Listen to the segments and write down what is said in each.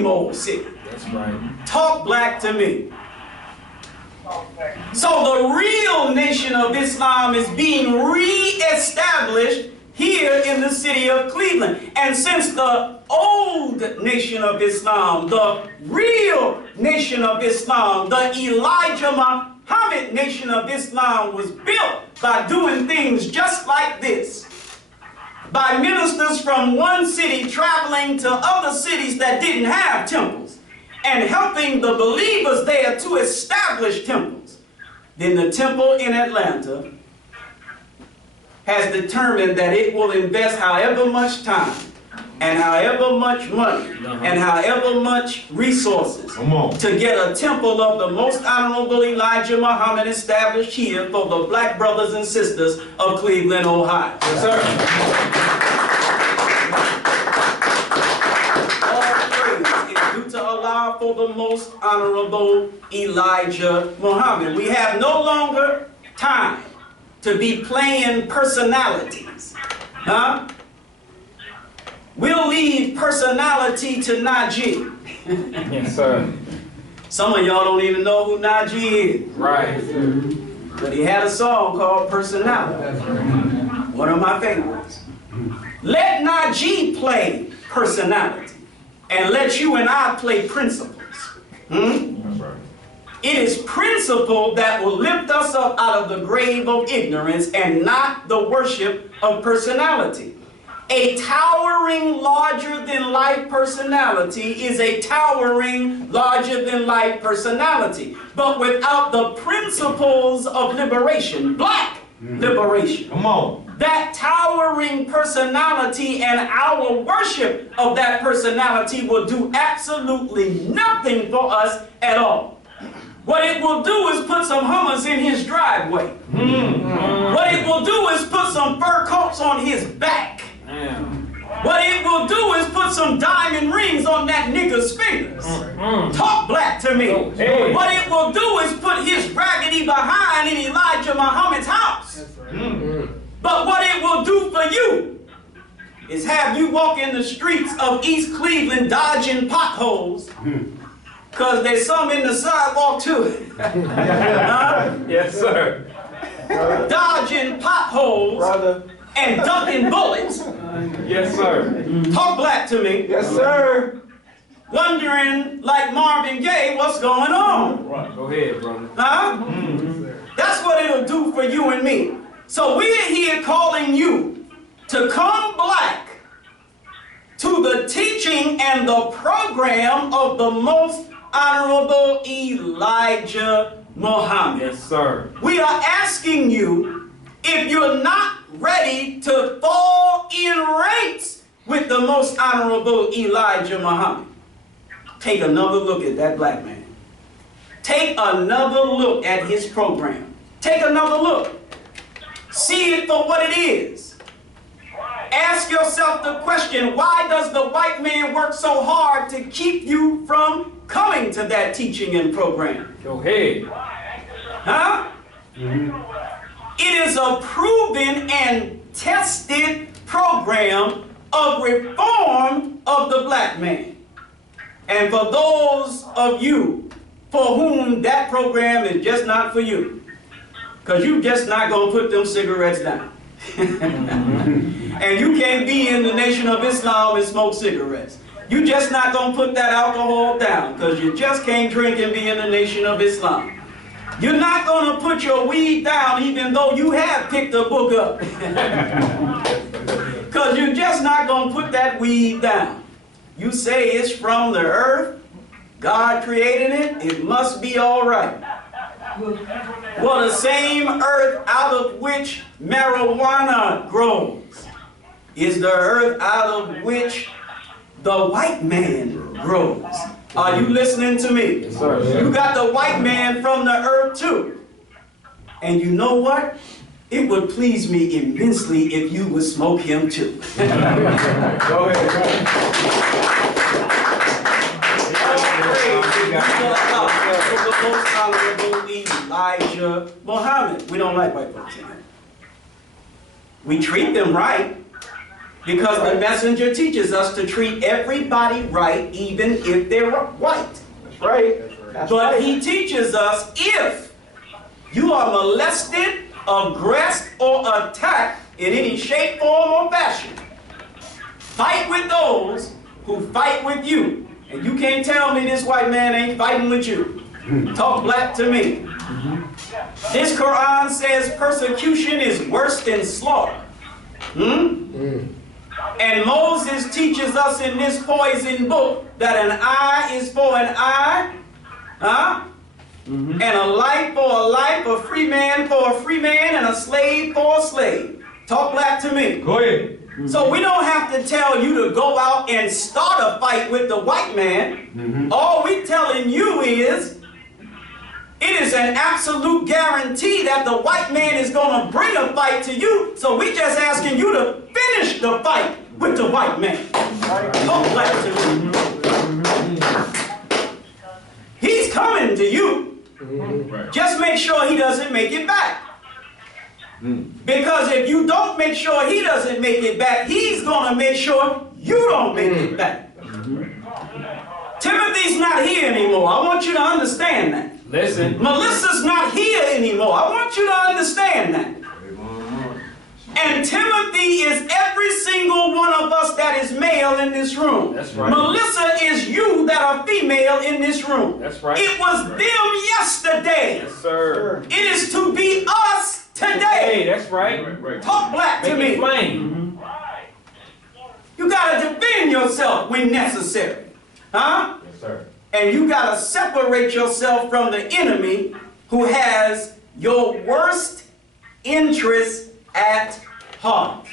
old city. That's right. Talk black to me. So the real Nation of Islam is being re-established here in the city of Cleveland. And since the old Nation of Islam, the real Nation of Islam, the Elijah Muhammad Nation of Islam was built by doing things just like this. By ministers from one city traveling to other cities that didn't have temples and helping the believers there to establish temples. Then the temple in Atlanta has determined that it will invest however much time and however much money and however much resources to get a temple of the most honorable Elijah Muhammad established here for the black brothers and sisters of Cleveland, Ohio. Yes, sir. To allow for the most honorable Elijah Muhammad. We have no longer time to be playing personalities. Huh? We'll leave personality to Najee. Yes, sir. Some of y'all don't even know who Najee is. Right. But he had a song called Personality. One of my favorites. Let Najee play personality. And let you and I play principles. It is principle that will lift us up out of the grave of ignorance and not the worship of personality. A towering, larger-than-life personality is a towering, larger-than-life personality. But without the principles of liberation, black liberation. Come on. That towering personality and our worship of that personality will do absolutely nothing for us at all. What it will do is put some Hummers in his driveway. What it will do is put some fur coats on his back. What it will do is put some diamond rings on that nigga's fingers. Talk black to me. Hey. What it will do is put his raggedy behind in Elijah Muhammad's house. But what it will do for you is have you walk in the streets of East Cleveland dodging potholes, because there's some in the sidewalk too. Yes, sir. Dodging potholes and ducking bullets. Yes, sir. Talk black to me. Yes, sir. Wondering, like Marvin Gaye, what's going on? Go ahead, brother. Huh? That's what it'll do for you and me. So we're here calling you to come black to the teaching and the program of the most honorable Elijah Muhammad. Yes, sir. We are asking you, if you're not ready to fall in ranks with the most honorable Elijah Muhammad, take another look at that black man. Take another look at his program. Take another look. See it for what it is. Ask yourself the question, why does the white man work so hard to keep you from coming to that teaching and program? Go ahead. Huh? It is a proven and tested program of reform of the black man. And for those of you for whom that program is just not for you, because you just not going to put them cigarettes down. And you can't be in the Nation of Islam and smoke cigarettes. You just not going to put that alcohol down, because you just can't drink and be in the Nation of Islam. You're not going to put your weed down even though you have picked a book up. Because you're just not going to put that weed down. You say it's from the earth, God created it, it must be all right. Well, the same earth out of which marijuana grows is the earth out of which the white man grows. Are you listening to me? Yes, sir. You got the white man from the earth too. And you know what? It would please me immensely if you would smoke him too. Go ahead. The most honorable Elijah Muhammad. We don't like white folks in here. We treat them right. Because the messenger teaches us to treat everybody right, even if they're white. That's right. That's But right. he teaches us if you are molested, aggressed, or attacked in any shape, form, or fashion, fight with those who fight with you. And you can't tell me this white man ain't fighting with you. Talk black to me. This Quran says persecution is worse than slaughter. And Moses teaches us in this poison book that an eye is for an eye, and a life for a life, a free man for a free man, and a slave for a slave. Talk black to me. Go ahead. So we don't have to tell you to go out and start a fight with the white man. All we telling you is it is an absolute guarantee that the white man is going to bring a fight to you. So we just asking you to finish the fight with the white man. Talk black to me. He's coming to you. Just make sure he doesn't make it back. Because if you don't make sure he doesn't make it back, he's going to make sure you don't make it back. Timothy's not here anymore. I want you to understand that. Listen. Melissa's not here anymore. I want you to understand that. And Timothy is every single one of us that is male in this room. That's right. Melissa is you that are female in this room. That's right. It was them yesterday. Yes, sir. It is to be us Hey, today. that's right. Talk black to Make it me. plain. You got to defend yourself when necessary. Huh? Yes, sir. And you got to separate yourself from the enemy who has your worst interests at heart.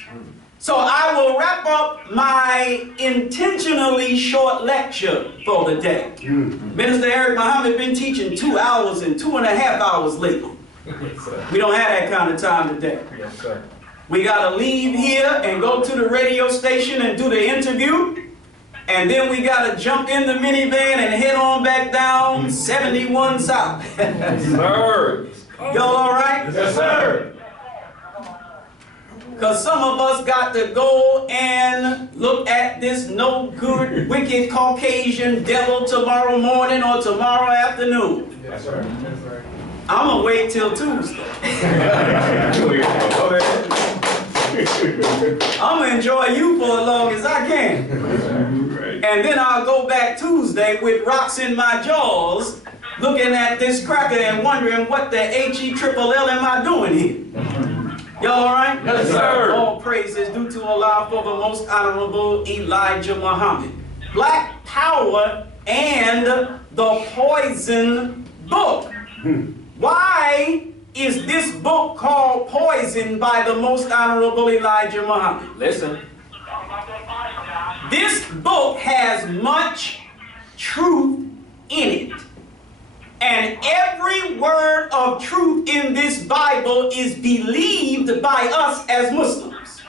So I will wrap up my intentionally short lecture for the day. Minister Eric Muhammad been teaching 2 hours and 2.5 hours lately. Yes, sir. We don't have that kind of time today. Yes, sir. We got to leave here and go to the radio station and do the interview. And then we got to jump in the minivan and head on back down 71 South. Sir. Y'all all right? Yes, sir. Because some of us got to go and look at this no good, wicked Caucasian devil tomorrow morning or tomorrow afternoon. Yes, sir. Yes, sir. I'm going to wait till Tuesday. I'm going to enjoy you for as long as I can. And then I'll go back Tuesday with rocks in my jaws, looking at this cracker and wondering what the H-E-triple-L am I doing here? Y'all all right? Yes, sir. All praise is due to Allah for the most honorable Elijah Muhammad. Black Power and the Poison Book. Why is this book called Poison by the most honorable Elijah Muhammad? Listen. This book has much truth in it. And every word of truth in this Bible is believed by us as Muslims.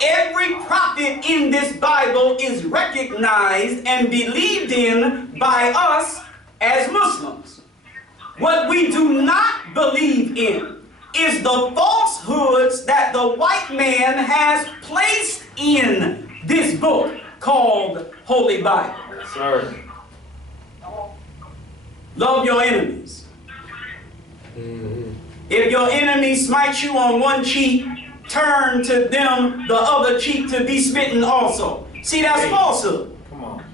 Every prophet in this Bible is recognized and believed in by us as Muslims. What we do not believe in is the falsehoods that the white man has placed in this book called Holy Bible. Yes, sir. Love your enemies. If your enemy smites you on one cheek, turn to them the other cheek to be smitten also. See, that's falsehood. Come on.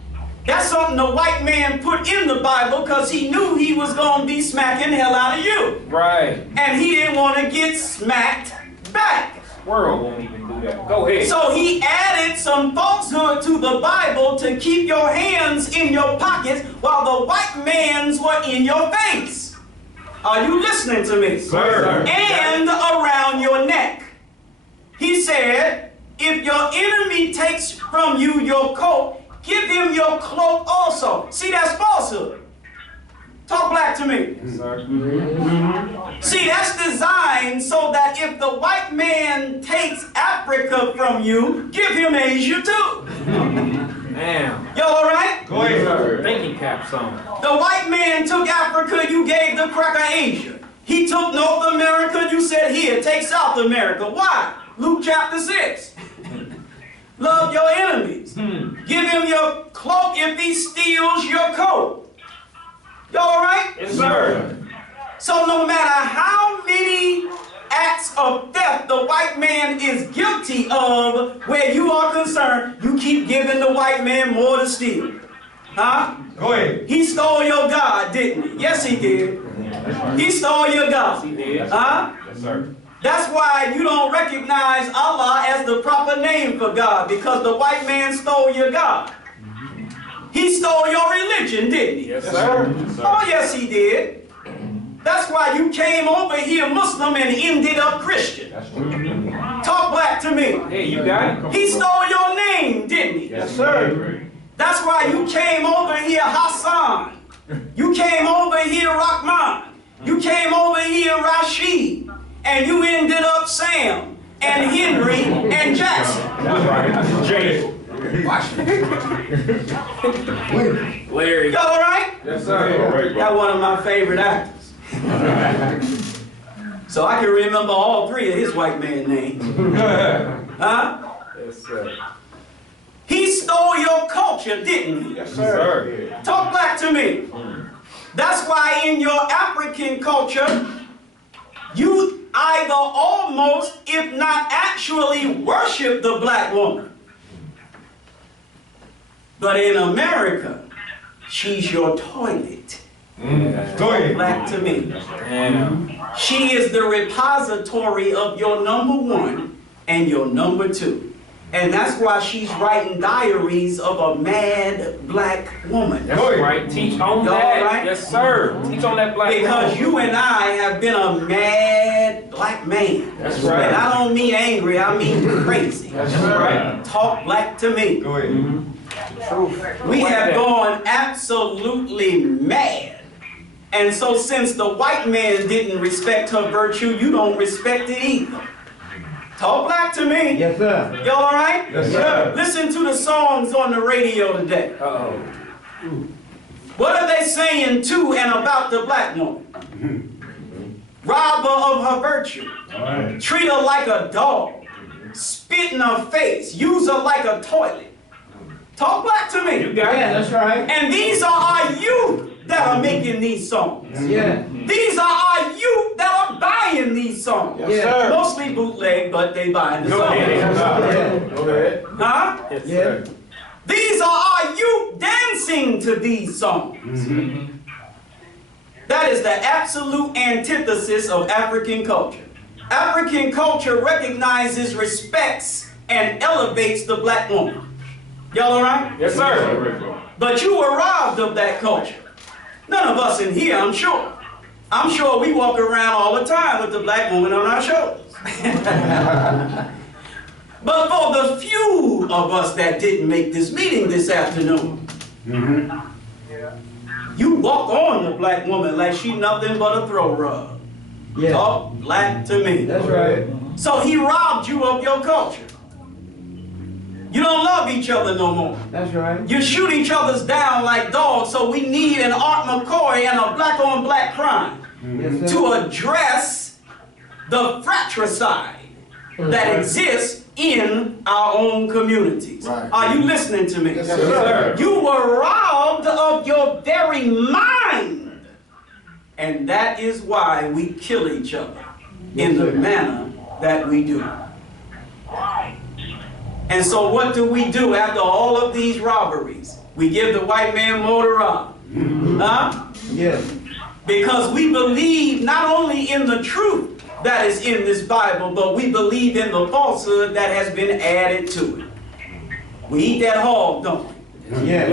That's something the white man put in the Bible because he knew he was going to be smacking hell out of you. Right. And he didn't want to get smacked back. World won't even do that. Go ahead. So he added some falsehood to the Bible to keep your hands in your pockets while the white man's were in your face. Are you listening to me? Sir. And around your neck. He said, if your enemy takes from you your coat, give him your cloak also. See, that's falsehood. Talk black to me. Yes, sir. See, that's designed so that if the white man takes Africa from you, give him Asia too. Damn. Y'all all right? Go ahead, sir. Thinking caps on. The white man took Africa, you gave the cracker Asia. He took North America, you said here, take South America. Why? Luke chapter 6. Love your enemies. Give him your cloak if he steals your coat. Y'all all right? Yes, sir. So no matter how many acts of theft the white man is guilty of, where you are concerned, you keep giving the white man more to steal. Huh? Go ahead. He stole your God, didn't he? Yes, he did. He stole your God. He did. Huh? Yes, sir. That's why you don't recognize Allah as the proper name for God, because the white man stole your God. He stole your religion, didn't he? Yes, sir. Oh, yes, he did. That's why you came over here Muslim and ended up Christian. Talk black to me. Hey, you got it. He stole your name, didn't he? Yes, sir. That's why you came over here Hassan. You came over here Rahman. You came over here Rashid. And you ended up Sam and Henry and Jackson. That's right. Jay. Larry. Y'all all right? Yes, sir. Got one of my favorite actors. So I can remember all three of his white man names. Huh? Yes, sir. He stole your culture, didn't he? Yes, sir. Talk back to me. That's why in your African culture, you either almost, if not actually, worship the black woman. But in America, she's your toilet. Go ahead. Back to me. Damn. She is the repository of your number one and your number two. And that's why she's writing diaries of a mad black woman. That's right. Teach on Y'all that. right? Yes, sir. Teach on that black Because woman. you and I have been a mad black man. That's right. And I don't mean angry, I mean crazy. That's right. Talk black to me. Go ahead. We have gone absolutely mad. And so since the white man didn't respect her virtue, you don't respect it either. Talk black to me. Yes, sir. Y'all all right? Yes, sir. Listen to the songs on the radio today. Uh-oh. What are they saying to and about the black woman? Rob her of her virtue. Treat her like a dog. Spit in her face. Use her like a toilet. Talk back to me. You got Yeah, it. that's right. And these are our youth that are making these songs. Yeah. These are our youth that are buying these songs. Yes, sir. Mostly bootleg, but they buying the Go ahead. songs. Yeah. Go ahead. Huh? Yes, Yeah. sir. These are our youth dancing to these songs. That is the absolute antithesis of African culture. African culture recognizes, respects, and elevates the black woman. Y'all all right? Yes, sir. But you were robbed of that culture. None of us in here, I'm sure. I'm sure we walk around all the time with the black woman on our shoulders. But for the few of us that didn't make this meeting this afternoon, you walk on the black woman like she nothing but a throw rug. Yeah. Talk black to me. That's right. So he robbed you of your culture. You don't love each other no more. That's right. You shoot each other's down like dogs, so we need an Art McCoy and a black-on-black crime Yes, sir. to address the fratricide that exists in our own communities. Right. Are you listening to me? Yes, sir. You were robbed of your very mind. And that is why we kill each other in the manner that we do. And so what do we do after all of these robberies? We give the white man more to rob. Huh? Yes. Because we believe not only in the truth that is in this Bible, but we believe in the falsehood that has been added to it. We eat that hog, don't we? Yeah.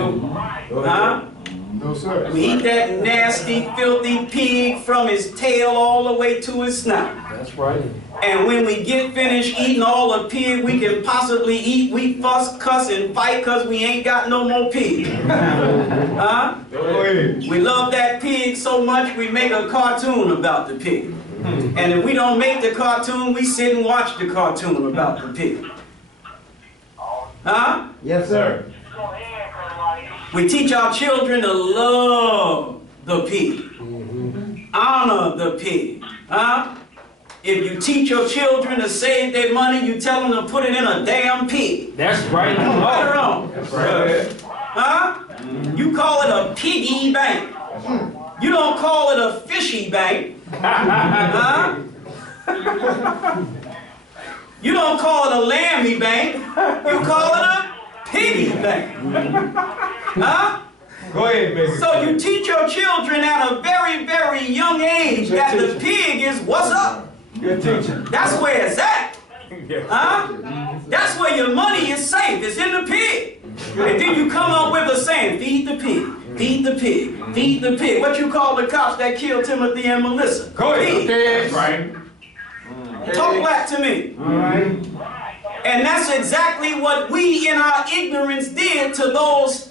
Huh? No, sir. We eat that nasty, filthy pig from his tail all the way to his snout. That's right. And when we get finished eating all the pig we can possibly eat, we fuss, cuss, and fight because we ain't got no more pig. Huh? Go ahead. We love that pig so much we make a cartoon about the pig. And if we don't make the cartoon, we sit and watch the cartoon about the pig. Huh? Yes, sir. We teach our children to love the pig. Honor the pig. Huh? If you teach your children to save their money, you tell them to put it in a damn pig. That's right. Right or wrong? That's right. Huh? You call it a piggy bank. You don't call it a fishy bank. Huh? You don't call it a lammy bank. You call it a piggy bank. Huh? Go ahead, baby. So you teach your children at a very, very young age that the pig is what's up. Good teaching. That's where it's at. Huh? That's where your money is safe. It's in the pig. And then you come up with a saying, feed the pig, feed the pig, feed the pig. What you call the cops that killed Timothy and Melissa? Go ahead. Pig. That's right. Talk back to me. All right. And that's exactly what we in our ignorance did to those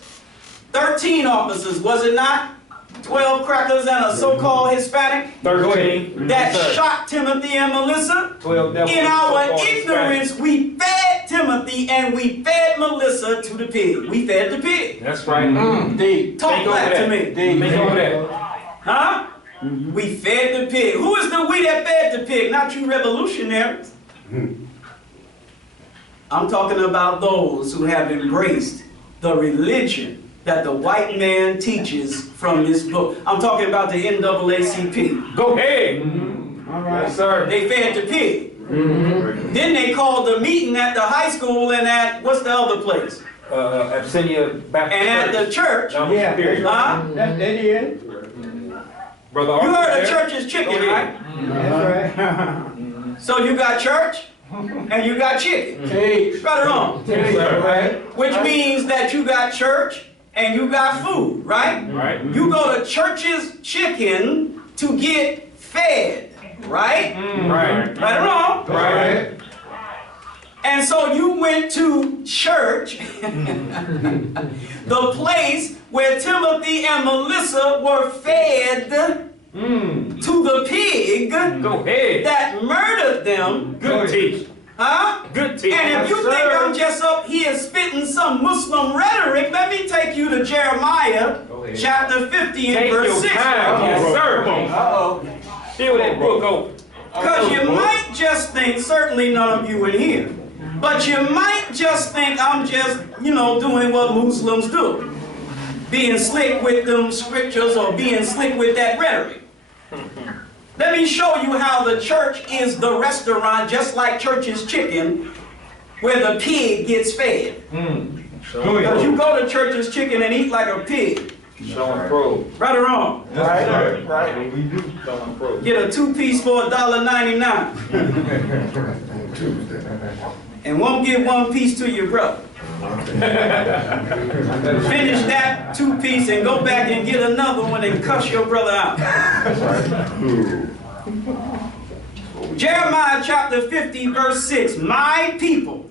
13 officers, was it not? 12 crackers and a so-called Hispanic 13. that Yes, sir. shot Timothy and Melissa. 12 devils. In our So-called ignorance, we fed Timothy and we fed Melissa to the pig. We fed the pig. That's right. Talk Think over back to that. me. Think over that. Huh? We fed the pig. Who is the we that fed the pig? Not you revolutionaries. I'm talking about those who have embraced the religion that the white man teaches from this book. I'm talking about the NAACP. Go ahead. All right. Yes, sir. They fed the pig. Then they called the meeting at the high school and at, what's the other place? Abyssinia Baptist And at the church. No, Yeah. Superior. Huh? That is. Brother You Arthur heard of there? church's chicken, Go right? ahead. That's right. So you got church and you got chicken. Right or wrong? Yes, sir. Right. Which means that you got church and you got food, right? Right. You go to church's chicken to get fed, right? Right. Right or wrong? Right. And so you went to church, the place where Timothy and Melissa were fed to the pig Go ahead. that murdered them. Good teach. Huh? Good teach. And if you Yes, think sir. I'm just up here spitting some Muslim rhetoric, let me take you to Jeremiah Go ahead. chapter 50 and Take verse your 6. time. Yes, sir. Uh-oh. Fill that book open. Because you might just think, certainly none of you in here, but you might just think I'm just, doing what Muslims do. Being slick with them scriptures or being slick with that rhetoric. Let me show you how the church is the restaurant, just like church's chicken, where the pig gets fed. Go Because ahead. you go to church's chicken and eat like a pig. Show and prove. Right or wrong? That's right. We do. Show and prove. Get a 2-piece for $1.99. And won't give 1 piece to your brother. Finish that 2-piece and go back and get another one and cuss your brother out. Jeremiah chapter 50 verse 6, my people.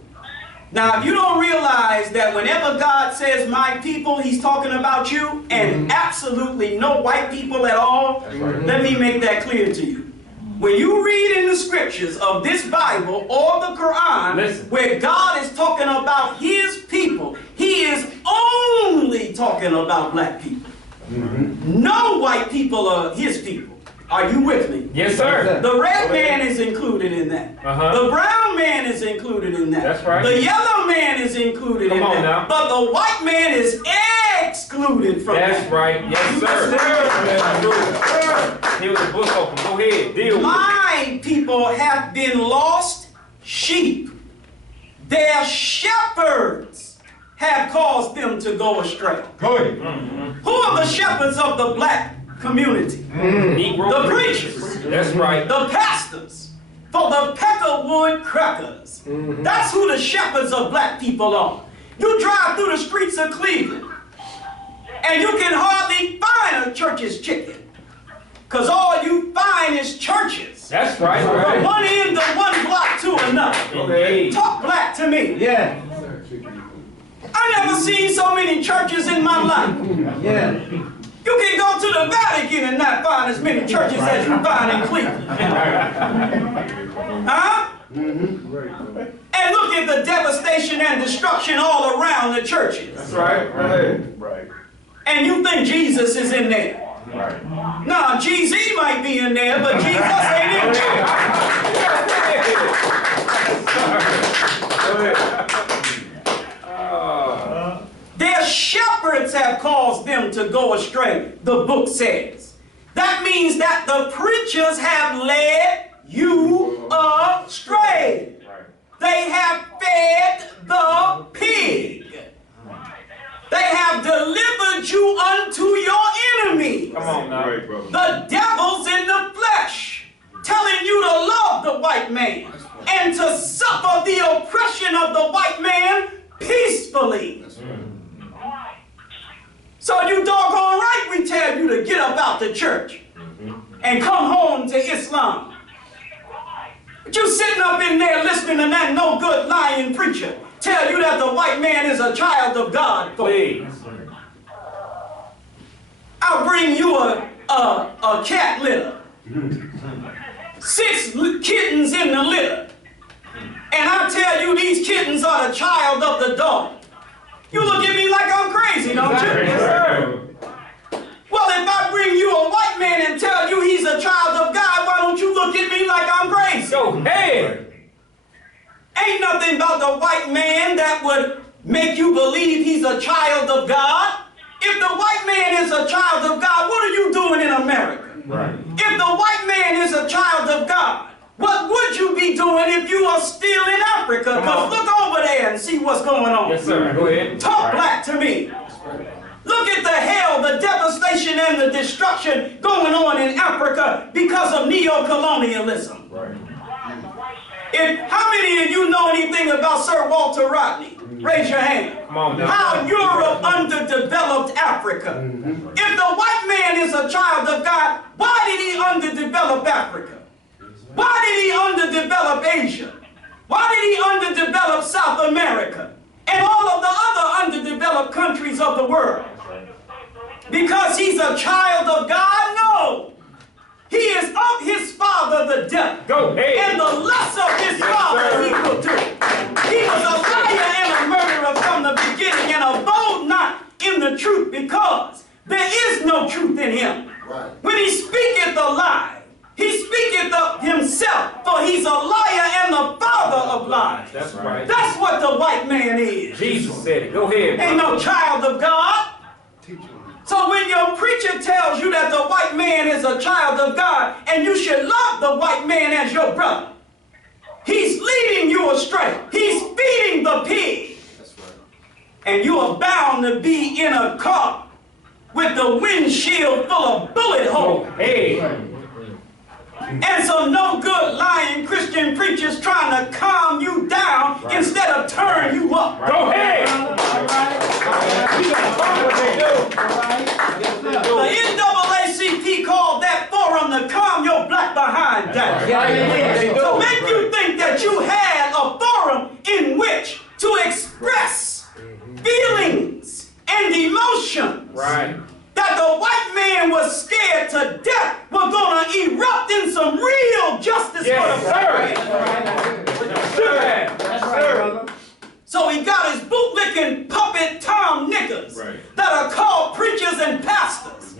Now if you don't realize that whenever God says my people, he's talking about you and absolutely no white people at all, let me make that clear to you. When you read in the scriptures of this Bible or the Quran, Listen. where God is talking about his people, he is only talking about black people. No white people are his people. Are you with me? Yes, sir. The red man is included in that. Uh-huh. The brown man is included in that. That's right. The yellow man is included Come in on that. now. But the white man is excluded from That's that. right. Yes, sir. That's true. Here's the book open. Go ahead. Deal with it. My people have been lost sheep. Their shepherds have caused them to go astray. Go ahead. Who are the shepherds of the black community? Negro The preachers. That's right. The pastors. For the Peckerwood crackers. That's who the shepherds of black people are. You drive through the streets of Cleveland and you can hardly find a church's chicken. Because all you find is churches. That's right. From one end of one block to another. Okay. Talk black to me. Yeah. I never seen so many churches in my life. Yeah. You can go to the Vatican and not find as many churches as you find in Cleveland. Huh? And look at the devastation and destruction all around the churches. That's right. Right. And you think Jesus is in there. Right. Nah, GZ might be in there, but Jesus ain't in there. Their shepherds have caused them to go astray, the book says. That means that the preachers have led you astray. They have fed the pig. They have delivered you unto your enemy. Come on now. The devil's in the flesh, telling you to love the white man and to suffer the oppression of the white man peacefully. So you doggone right we tell you to get up out the church and come home to Islam. But you sitting up in there listening to that no good lying preacher tell you that the white man is a child of God. Please. I'll bring you a cat litter. 6 kittens in the litter. And I tell you these kittens are the child of the dog. You look at me like I'm crazy, don't you? Yes, sir. Well, if I bring you a white man and tell you he's a child of God, why don't you look at me like I'm crazy? Go ahead. Ain't nothing about the white man that would make you believe he's a child of God. If the white man is a child of God, what are you doing in America? Right. If the white man is a child of God, what would you be doing if you are still in Africa? Because look over there and see what's going on. Yes, sir. Go ahead. Talk black to me. Look at the hell, the devastation and the destruction going on in Africa because of neo-colonialism. Right. How many of you know anything about Sir Walter Rodney? Raise your hand. Come on now. How Europe underdeveloped Africa. If the white man is a child of God, why did he underdevelop Africa? Why did he underdevelop Asia? Why did he underdevelop South America? And all of the other underdeveloped countries of the world? Because he's a child of God? No. He is of his father, the devil. Go ahead. And the lust of his father he will do. He was a liar and a murderer from the beginning and abode not in the truth because there is no truth in him. Right. When he speaketh a lie, he speaketh of himself, for he's a liar and the father of lies. That's right. That's what the white man is. Jesus said it. Go ahead. Ain't no child of God. So when your preacher tells you that the white man is a child of God and you should love the white man as your brother, he's leading you astray. He's feeding the pig. That's right. And you are bound to be in a car with the windshield full of bullet Go holes. ahead. And some no good lying Christian preachers trying to calm you down instead of turn you up. Go ahead. The NAACP called that forum to calm your black behind down. To make you think that you had a forum in which to express feelings and emotions. Right. That the white man was scared to death was going to erupt in some real justice Yes, for the sir. Yes, sir. So he got his bootlicking puppet Tom Nickers that are called preachers and pastors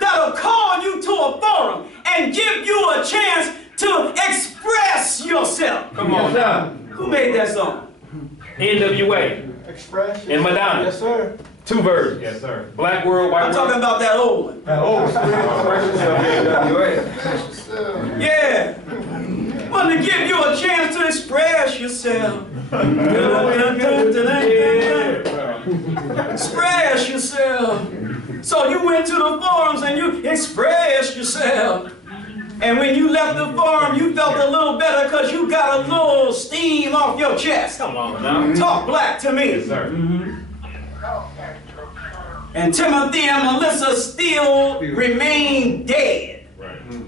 that'll call you to a forum and give you a chance to express yourself. Come on now. Who made that song? NWA Express. and Madonna. Yes, sir. 2 versions. Yes, sir. Black world, white I'm world. talking about that old one. Yeah. Want to give you a chance to express yourself. Express yourself. So you went to the forums and you expressed yourself. And when you left the forum, you felt a little better because you got a little steam off your chest. Come on now. Talk black to me. Yes, sir. And Timothy and Melissa still remain dead.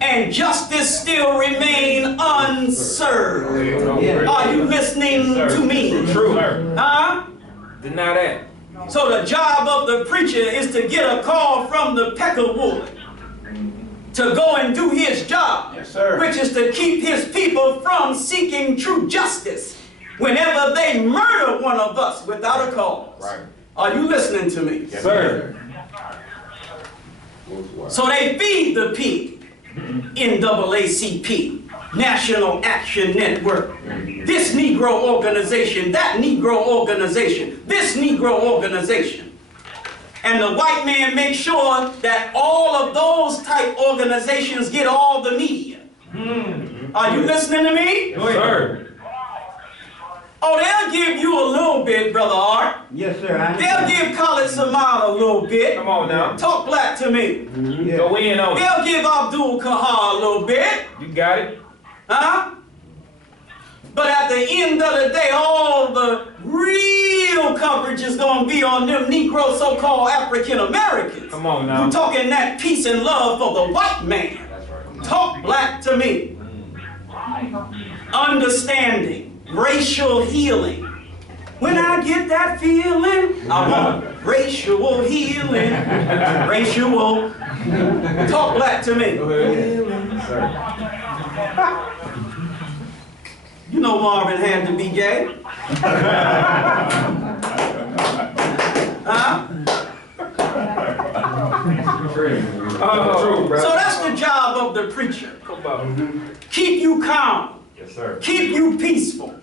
And justice still remain unserved. Are you listening to me? True, sir. Huh? Deny that. So the job of the preacher is to get a call from the Peckerwood to go and do his job, Yes, sir. which is to keep his people from seeking true justice whenever they murder one of us without a cause. Right. Are you listening to me? Yes, sir. So they feed the pig, NAACP. National Action Network, this Negro organization, that Negro organization, this Negro organization. And the white man makes sure that all of those type organizations get all the media. Are you listening to me? Yes, sir. Oh, they'll give you a little bit, Brother Art. Yes, sir. They'll give Khalid Samad a little bit. Come on now. Talk black to me. Yeah. Go in on it. They'll give Abdul Kahar a little bit. You got it. Huh? But at the end of the day, all the real coverage is going to be on them Negro so-called African Americans. Come on now. Who talking that peace and love for the white man. Talk black to me. Understanding, racial healing. When I get that feeling, I want racial healing. Racial. Talk black to me. You know Marvin had to be gay. Huh? True, So that's the job of the preacher. Come on. Keep you calm. Yes, sir. Keep you peaceful.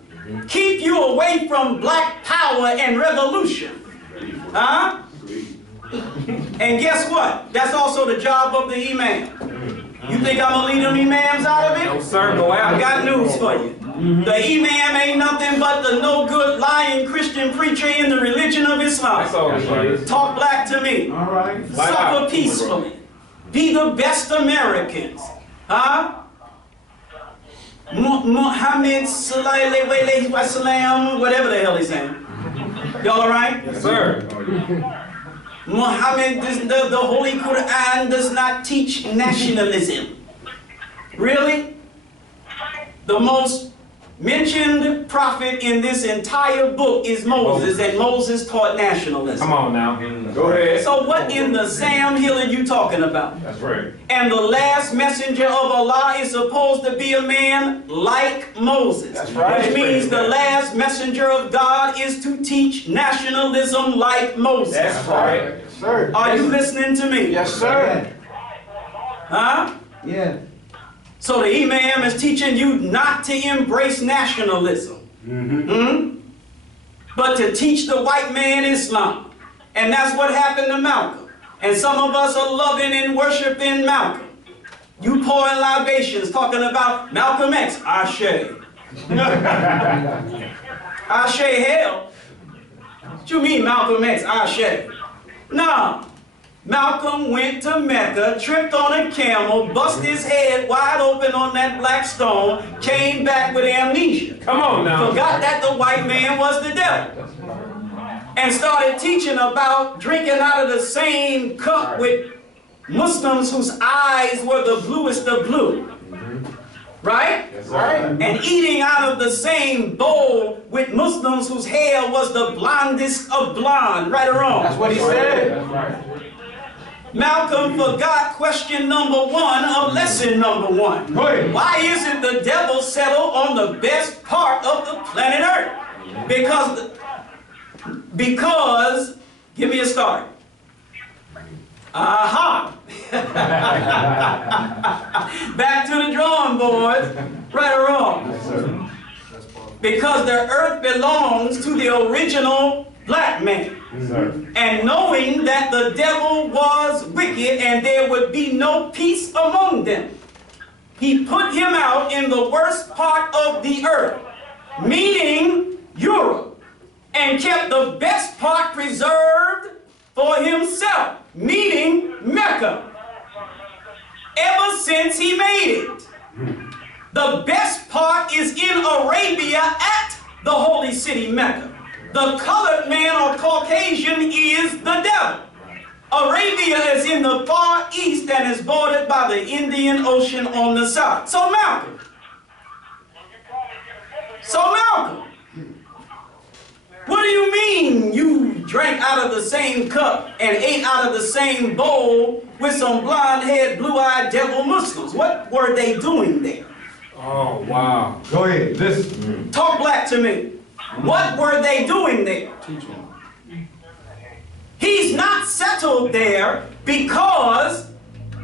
Keep you away from black power and revolution. Huh? And guess what? That's also the job of the imam. You think I'm going to leave them imams out of No, it? sir. Go out. I got news for you. The imam ain't nothing but the no good lying Christian preacher in the religion of Islam. That's all it is. Talk black to me. All right. Suffer peacefully. Be the best Americans. Huh? Muhammad sallallahu alayhi wa sallam, whatever the hell he's saying. Y'all all right? Yes, sir. Muhammad, the Holy Quran does not teach nationalism. Really? The most mentioned prophet in this entire book is Moses, and Moses taught nationalism. Come on now. Go ahead. So what in the Sam Hill are you talking about? That's right. And the last messenger of Allah is supposed to be a man like Moses. That's right. Which means the last messenger of God is to teach nationalism like Moses. That's right. Sir. Are you listening to me? Yes, sir. Huh? Yeah. So the imam is teaching you not to embrace nationalism. But to teach the white man Islam. And that's what happened to Malcolm. And some of us are loving and worshiping Malcolm. You pouring libations talking about Malcolm X. Ashe. Ashe hell. What you mean Malcolm X? Ashe. Nah. Malcolm went to Mecca, tripped on a camel, busted his head wide open on that black stone, came back with amnesia. Come on now. Forgot that the white man was the devil. And started teaching about drinking out of the same cup with Muslims whose eyes were the bluest of blue. Right? Right. And eating out of the same bowl with Muslims whose hair was the blondest of blonde. Right or wrong? That's what he said. Malcolm forgot question number one of lesson number one. Why isn't the devil settled on the best part of the planet Earth? Because, give me a start. Aha! Back to the drawing board. Right or wrong? Because the earth belongs to the original black man. And knowing that the devil was wicked and there would be no peace among them, he put him out in the worst part of the earth, meaning Europe, and kept the best part preserved for himself, meaning Mecca. Ever since he made it, the best part is in Arabia at the holy city Mecca. The colored man or Caucasian is the devil. Arabia is in the far east and is bordered by the Indian Ocean on the south. So Malcolm, what do you mean you drank out of the same cup and ate out of the same bowl with some blonde-haired, blue-eyed devil Muslims? What were they doing there? Oh, wow. Go ahead. Listen. Talk black to me. What were they doing there? He's not settled there because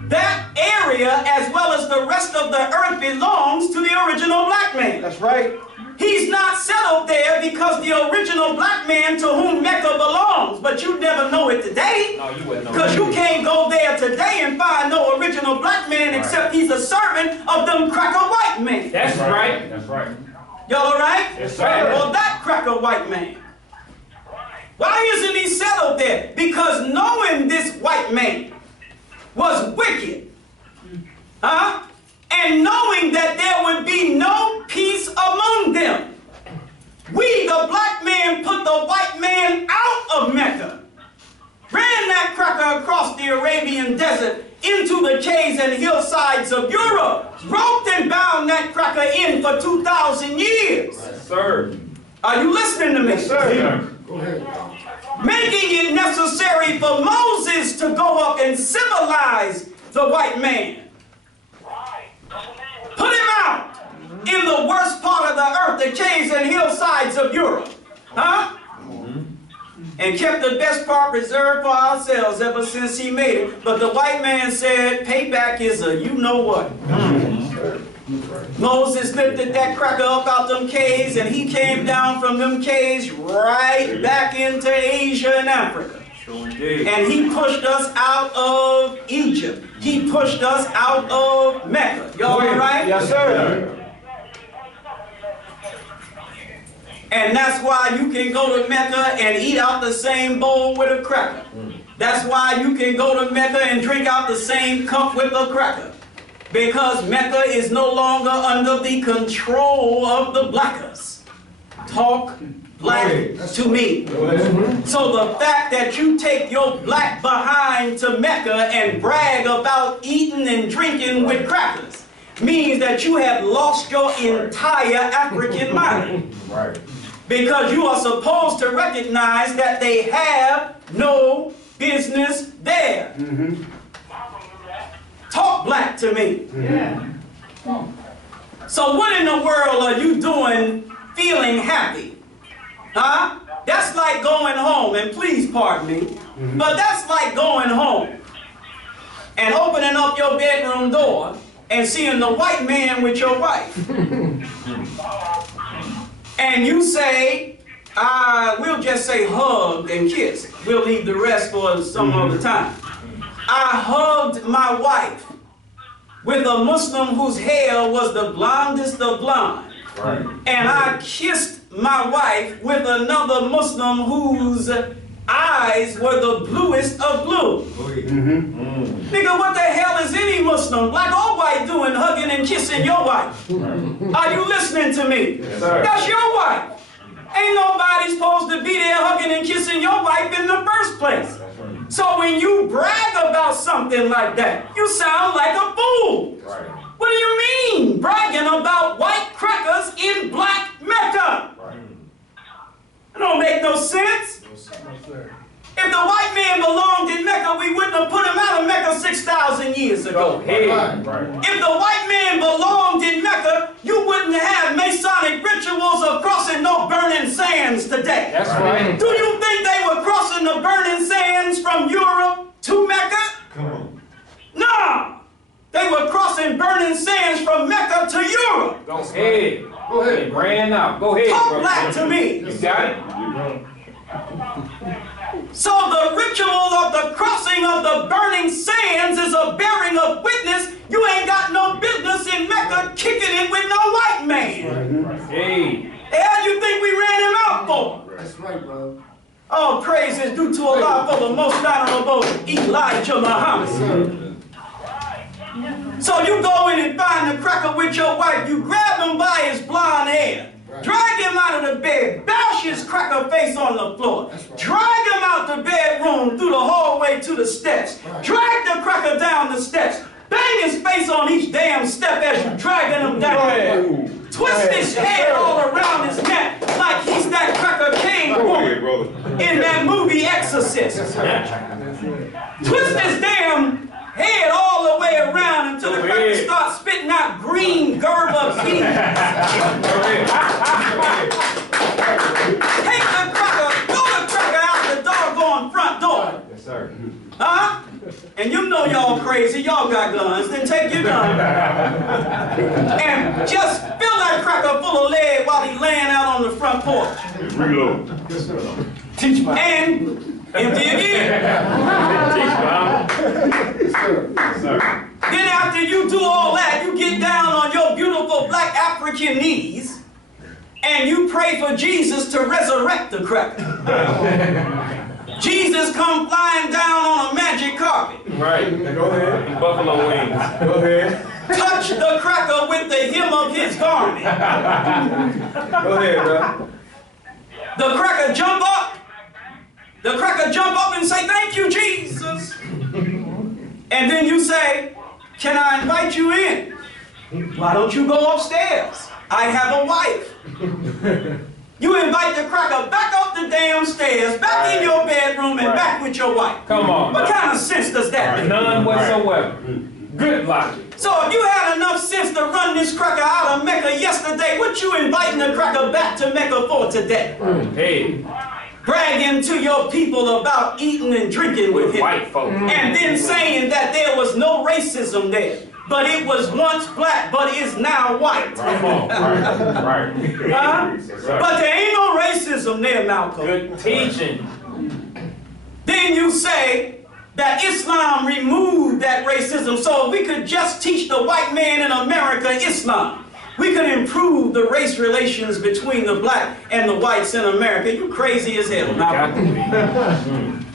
that area, as well as the rest of the earth belongs to the original black man. That's right. He's not settled there because the original black man to whom Mecca belongs. But you never know it today. No, you wouldn't know. Because you can't go there today and find no original black man except he's a servant of them cracker white men. That's right. That's right. Y'all all right? Yes, sir. Well, that cracker white man. Why isn't he settled there? Because knowing this white man was wicked. Huh? And knowing that there would be no peace among them, we, the black man, put the white man out of Mecca, ran that cracker across the Arabian desert into the caves and hillsides of Europe, roped and bound that cracker in for 2,000 years. Yes, sir. Are you listening to me? Yes, sir. Go ahead. Making it necessary for Moses to go up and civilize the white man. Put him out in the worst part of the earth, the caves and hillsides of Europe. Huh? And kept the best part reserved for ourselves ever since he made it. But the white man said, payback is a you-know-what. Moses lifted that cracker up out them caves, and he came down from them caves right back into Asia and Africa. Sure did. And he pushed us out of Egypt. He pushed us out of Mecca. Y'all all right? Yes, sir. And that's why you can go to Mecca and eat out the same bowl with a cracker. That's why you can go to Mecca and drink out the same cup with a cracker. Because Mecca is no longer under the control of the blackers. Talk black to me. So the fact that you take your black behind to Mecca and brag about eating and drinking with crackers means that you have lost your entire African mind. Right. Because you are supposed to recognize that they have no business there. Talk black to me. So what in the world are you doing feeling happy? Huh? That's like going home, and please pardon me, but that's like going home and opening up your bedroom door and seeing the white man with your wife. And you say, we'll just say hugged and kissed. We'll leave the rest for some other time. I hugged my wife with a Muslim whose hair was the blondest of blonde. Right. And I kissed my wife with another Muslim whose eyes were the bluest of blue. Nigga, what the hell is any Muslim, black or white, doing hugging and kissing your wife? Are you listening to me? Yes, sir. That's your wife. Ain't nobody supposed to be there hugging and kissing your wife in the first place. So when you brag about something like that, you sound like a fool. Right. What do you mean, bragging about white crackers in black Mecca? Right. It don't make no sense. If the white man belonged in Mecca, we wouldn't have put him out of Mecca 6,000 years ago. Hey. Right. If the white man belonged in Mecca, you wouldn't have Masonic rituals of crossing no burning sands today. That's right. Do you think they were crossing the burning sands from Europe to Mecca? Come on. No! They were crossing burning sands from Mecca to Europe. Go ahead. Go ahead. Hey, ran out. Go ahead. Talk brother. black to me. You got it? So the ritual of the crossing of the burning sands is a bearing of witness. You ain't got no business in Mecca kicking it with no white man. Hey. The hell you think we ran him out for? That's right, bro. All praise is due to Allah for the most honorable Elijah Muhammad. So you go in and find the cracker with your wife, you grab him by his blonde hair, drag him out of the bed, bash his cracker face on the floor, drag him out the bedroom through the hallway to the steps, drag the cracker down the steps, bang his face on each damn step as you dragging him down. Twist his head all around his neck like he's that cracker king woman in that movie Exorcist. Twist his damn head all the way around until the cracker starts spitting out green Gerber peas. Take the cracker, throw the cracker out the doggone front door. Yes, sir. Huh? And you know y'all crazy, y'all got guns, then take your gun and just fill that cracker full of lead while he's laying out on the front porch. Reload. Teach my. And empty again. Then after you do all that, you get down on your beautiful black African knees and you pray for Jesus to resurrect the cracker. Jesus come flying down on a magic carpet. Right. Go ahead. Buffalo wings. Go ahead. Touch the cracker with the hem of his garment. Go ahead, bro. The cracker jump up. The cracker jump up and say, "Thank you, Jesus." And then you say, "Can I invite you in? Why don't you go upstairs? I have a wife." You invite the cracker back up the damn stairs, back in your bedroom, and back with your wife. Come on. What kind of sense does that make? None whatsoever. Good logic. So if you had enough sense to run this cracker out of Mecca yesterday, what you inviting the cracker back to Mecca for today? Hey, Bragging to your people about eating and drinking with him. white folk. And then saying that there was no racism there. But it was once black, but is now white. Come on. Right. Huh? But there ain't no racism there, Malcolm. Good teaching. Then you say that Islam removed that racism, so if we could just teach the white man in America Islam, we could improve the race relations between the black and the whites in America. You crazy as hell, Got Malcolm. to be.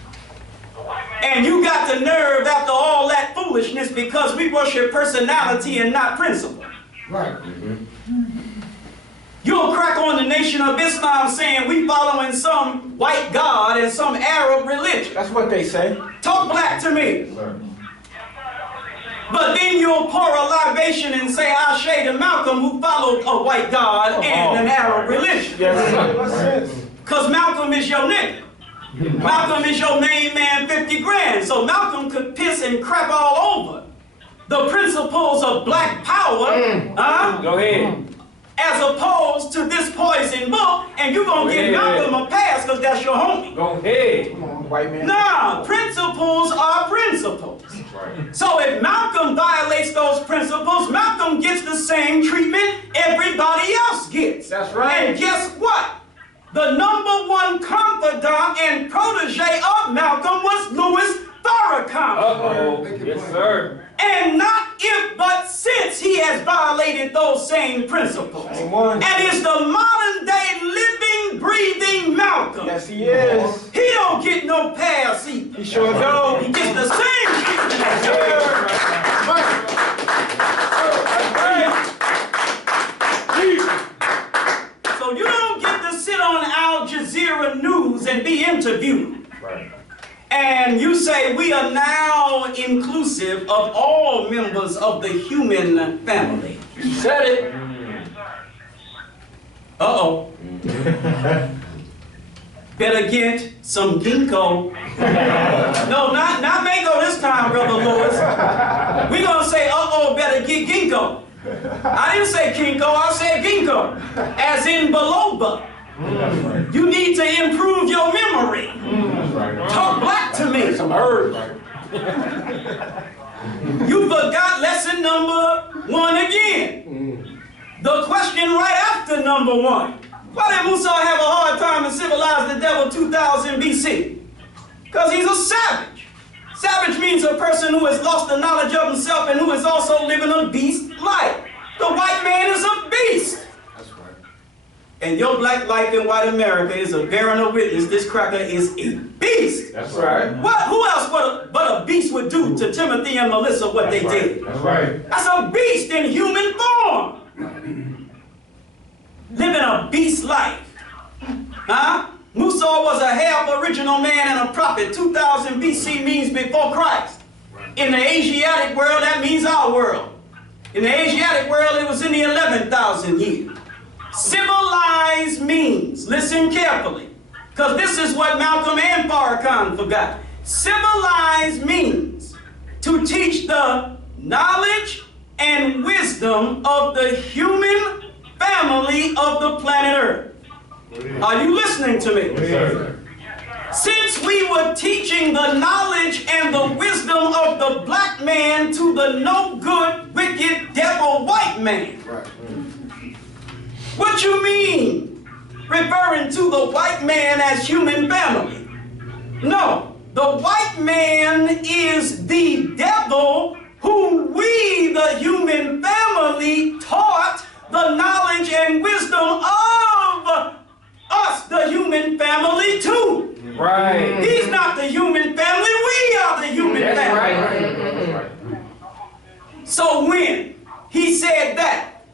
And you got the nerve after all that foolishness because we worship personality and not principle. Right. You'll crack on the Nation of Islam saying we following some white god and some Arab religion. That's what they say. Talk black to me. But then you'll pour a libation and say Ashe to Malcolm who followed a white god and an Arab religion. Yes, sir. What sense? Because Malcolm is your nigga. Malcolm is your main man 50 grand. So Malcolm could piss and crap all over the principles of black power, Go ahead. as opposed to this poison book, and you're going to give Yeah. Malcolm a pass because that's your homie. Go ahead. Come on, white man. Nah, principles are principles. So if Malcolm violates those principles, Malcolm gets the same treatment everybody else gets. That's right. And guess what? The #1 confidant and protege of Malcolm was Louis Farrakhan. Uh-oh. Yes, sir. And not if but since he has violated those same principles. Amen. And is the modern day living, breathing Malcolm. Yes, he is. He don't get no pass either. He sure do. He gets the same treatment as you. So you don't get to sit on Al Jazeera News and be interviewed. Right. And you say we are now inclusive of all members of the human family. You said it. Uh-oh. Better get some ginkgo. No, not mango this time, Brother Lewis. We're going to say, uh-oh, better get ginkgo. I didn't say ginkgo, I said ginkgo. As in biloba. You need to improve your memory. Talk black to me. Some herbs. You forgot lesson #1 again. The question right after #1. Why did Musa have a hard time to civilize the devil 2000 BC? Because he's a savage. Savage means a person who has lost the knowledge of himself and who is also living a beast life. The white man is a beast. That's right. And your black life in white America is a bearing witness. This cracker is a beast. That's right. What? Who else but a beast would do to Timothy and Melissa what they did? That's right. That's a beast in human form. Living a beast life. Huh? Musa was a half original man and a prophet. 2000 BC means before Christ. In the Asiatic world, that means our world. In the Asiatic world, it was in the 11,000 years. Civilized means, listen carefully, because this is what Malcolm and Farrakhan forgot. Civilized means to teach the knowledge and wisdom of the human family of the planet Earth. Are you listening to me? Yes, sir. Since we were teaching the knowledge and the wisdom of the black man to the no good, wicked, devil white man. Right. What you mean? Referring to the white man as human family. No, the white man is the devil who we, the human family, taught the knowledge and wisdom of us, the human family, too. Right. He's not the human family, we are the human That's family. right. So when he said that,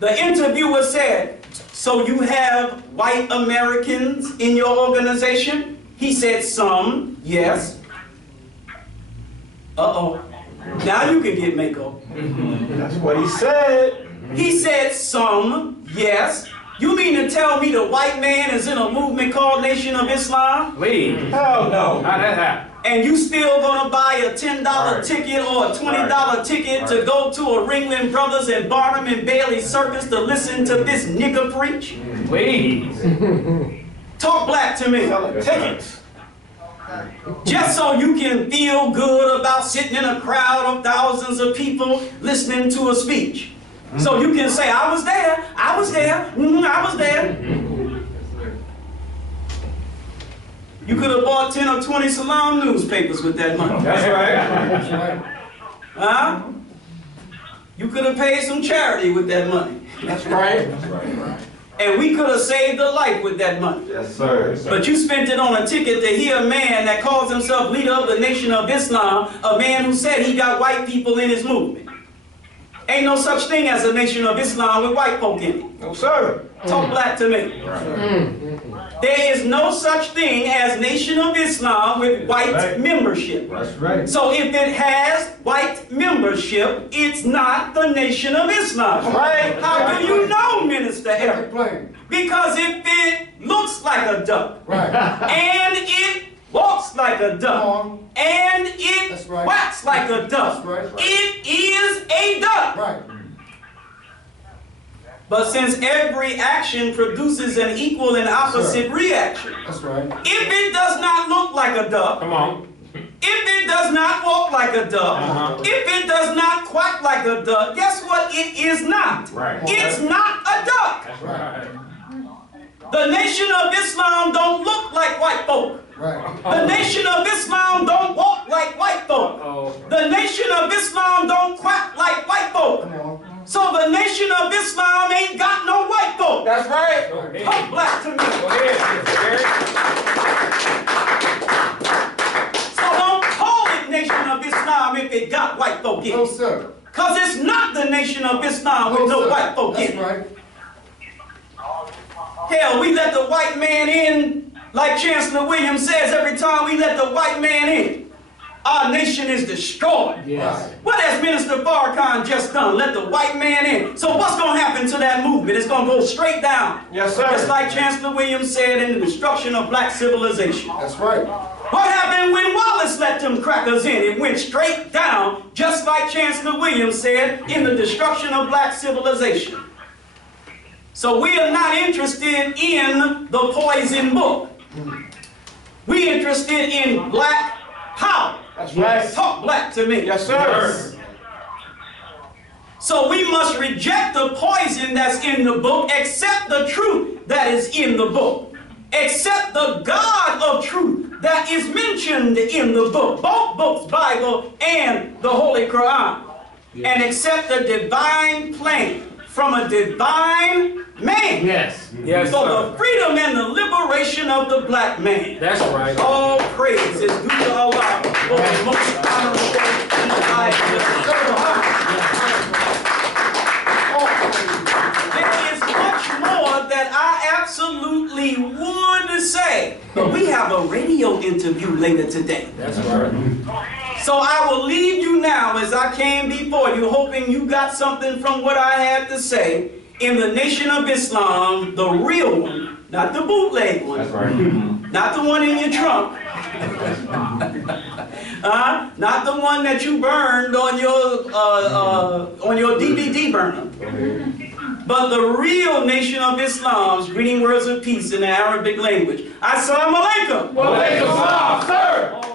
the interviewer said, so you have white Americans in your organization? He said, some, yes. Uh-oh. Now you can get Mako. That's what he said. He said, some, yes. You mean to tell me the white man is in a movement called Nation of Islam? Leave. Hell no. How'd that happen? And you still gonna buy a $10 Right. ticket or a $20 Right. ticket to Right. go to a Ringling Brothers and Barnum and Bailey circus to listen to this nigger preach? Please. Talk black to me. Selling tickets. Just so you can feel good about sitting in a crowd of thousands of people listening to a speech. So you can say, I was there, I was there, I was there. You could have bought 10 or 20 Salam newspapers with that money. That's right. That's right. Huh? You could have paid some charity with that money. That's right. And we could have saved a life with that money. Yes, sir. But you spent it on a ticket to hear a man that calls himself leader of the Nation of Islam, a man who said he got white people in his movement. Ain't no such thing as a Nation of Islam with white folk in it. No, sir. Talk black to me. There is no such thing as Nation of Islam with white Right. membership. That's right. So if it has white membership, it's not the Nation of Islam. Right. How do you know, Minister Make Eric? it plain. Because if it looks like a duck, Right. and it walks like a Come duck, on. and it That's right. quacks like a duck, That's right. it is a duck. Right. But since every action produces an equal and opposite reaction, That's right. if it does not look like a duck, Come on. if it does not walk like a duck, if it does not quack like a duck, guess what it is not? Right. It's not a duck. That's right. The Nation of Islam don't look like white folk. Right. The Nation of Islam don't walk like white folk. Oh. The Nation of Islam don't quack like white folk. Come on. So the Nation of Islam ain't got no white folk. That's right. Go ahead. Talk black to me. Go ahead, Mr. Eric. So don't call it Nation of Islam if it got white folk in No, it. sir. Because it's not the Nation of Islam with no sir. white folk That's in it. right. Hell, we let the white man in, like Chancellor Williams says, every time we let the white man in, our nation is destroyed. Yes. What has Minister Farrakhan just done? Let the white man in. So what's going to happen to that movement? It's going to go straight down. Yes, sir. Just like Chancellor Williams said in the destruction of black civilization. That's right. What happened when Wallace let them crackers in? It went straight down, just like Chancellor Williams said in the destruction of black civilization. So we are not interested in the poison book. We interested in black power. That's right. Talk black to me. Yes, sir. So we must reject the poison that's in the book, accept the truth that is in the book. Accept the God of truth that is mentioned in the book, both books, Bible and the Holy Quran. And accept the divine plan from a divine man. Yes. Yes, For sir. the freedom and the liberation of the black man. That's right. All praise is due to Allah for the most honorable and high. There is much more that I absolutely would say, but we have a radio interview later today. That's right. So I will leave you now as I came before you, hoping you got something from what I had to say in the Nation of Islam, the real one, not the bootleg one. That's right. Not the one in your trunk. Not the one that you burned on your DVD burner. but the real Nation of Islam's greeting words of peace in the Arabic language. Assalamu alaikum. Walaikum salam, sir.